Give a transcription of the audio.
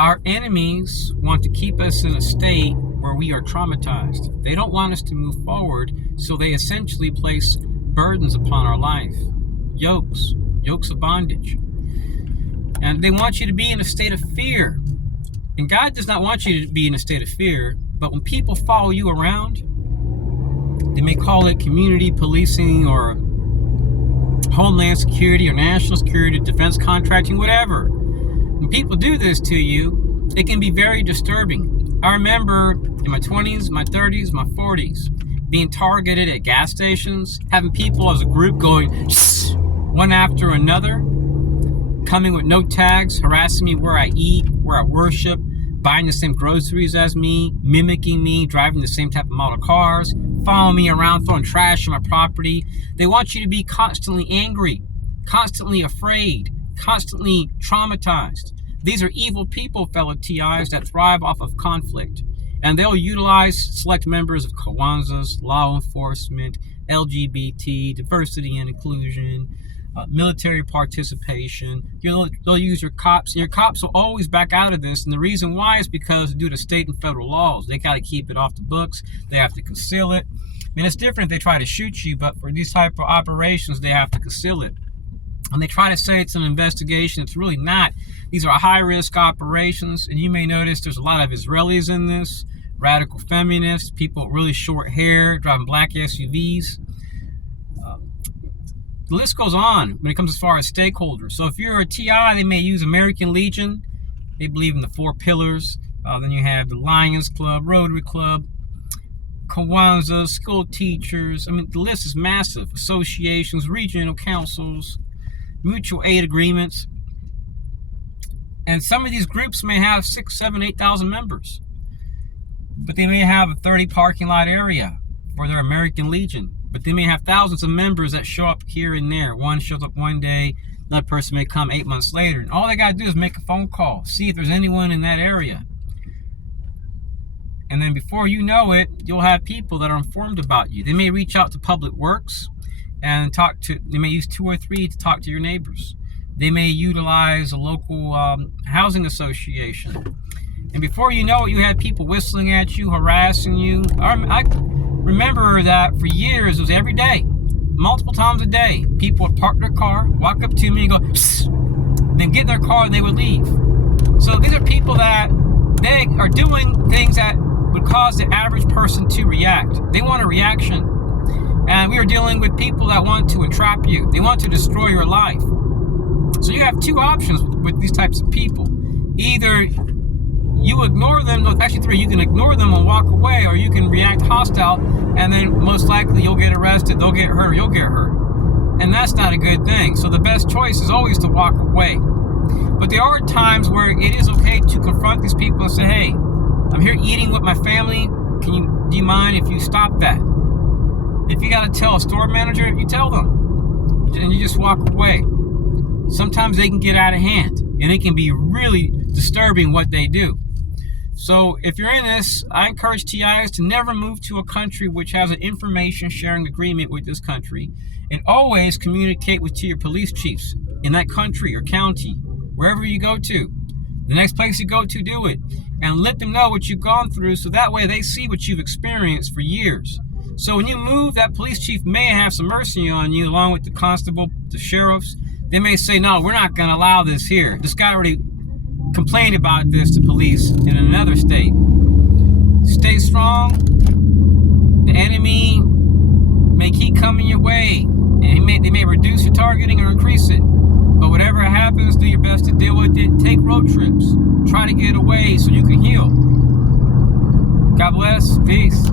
Our enemies want to keep us in a state where we are traumatized. They don't want us to move forward, so they essentially place burdens upon our life, yokes of bondage. And they want you to be in a state of fear. And God does not want you to be in a state of fear, but when people follow you around, they may call it community policing or homeland security or national security, defense contracting, whatever. When people do this to you, it can be very disturbing. I remember in my 20s, my 30s, my 40s, being targeted at gas stations, having people as a group going one after another, coming with no tags, harassing me where I eat, where I worship, buying the same groceries as me, mimicking me, driving the same type of model cars, following me around, throwing trash on my property. They want you to be constantly angry, constantly afraid, constantly traumatized. These are evil people, fellow TIs, that thrive off of conflict. And they'll utilize select members of Kwanzas, law enforcement, LGBT, diversity and inclusion, military participation. They'll use your cops, and your cops will always back out of this. And the reason why is because due to state and federal laws, they got to keep it off the books. They have to conceal it. I mean, it's different if they try to shoot you, but for these type of operations, they have to conceal it. And they try to say it's an investigation. It's really not. These are high-risk operations, and you may notice there's a lot of Israelis in this, radical feminists, people with really short hair, driving black SUVs. The list goes on when it comes as far as stakeholders. So if you're a TI, they may use American Legion. They believe in the 4 pillars. Then you have the Lions Club, Rotary Club, Kwanzaa, school teachers. I mean, the list is massive. Associations, regional councils, mutual aid agreements. And some of these groups may have 6, 7, 8,000 members. But they may have a 30 parking lot area for their American Legion. But they may have thousands of members that show up here and there. One shows up one day, another person may come 8 months later. And all they got to do is make a phone call, see if there's anyone in that area. And then before you know it, you'll have people that are informed about you. They may reach out to Public Works and they may use 2 or 3 to talk to your neighbors. They may utilize a local housing association. And before you know it, you have people whistling at you, harassing you. I remember that for years, it was every day, multiple times a day. People would park their car, walk up to me and go, psst, then get in their car and they would leave. So these are people that they are doing things that would cause the average person to react. They want a reaction. And we are dealing with people that want to entrap you. They want to destroy your life. So you have 2 options with these types of people. Either you ignore them, actually 3, you can ignore them and walk away, or you can react hostile, and then most likely you'll get arrested, they'll get hurt, or you'll get hurt. And that's not a good thing. So the best choice is always to walk away. But there are times where it is okay to confront these people and say, hey, I'm here eating with my family. Do you mind if you stop that? If you got to tell a store manager, you tell them. And you just walk away. Sometimes they can get out of hand, and it can be really disturbing what they do. So if you're in this, I encourage TIs to never move to a country which has an information sharing agreement with this country, and always communicate with your police chiefs in that country or county, wherever you go to. The next place you go to, do it. And let them know what you've gone through, so that way they see what you've experienced for years. So when you move, that police chief may have some mercy on you, along with the constable, the sheriffs. They may say, no, we're not going to allow this here. This guy already complained about this to police in another state. Stay strong. The enemy may keep coming your way. And they may reduce your targeting or increase it. But whatever happens, do your best to deal with it. Take road trips. Try to get away so you can heal. God bless. Peace.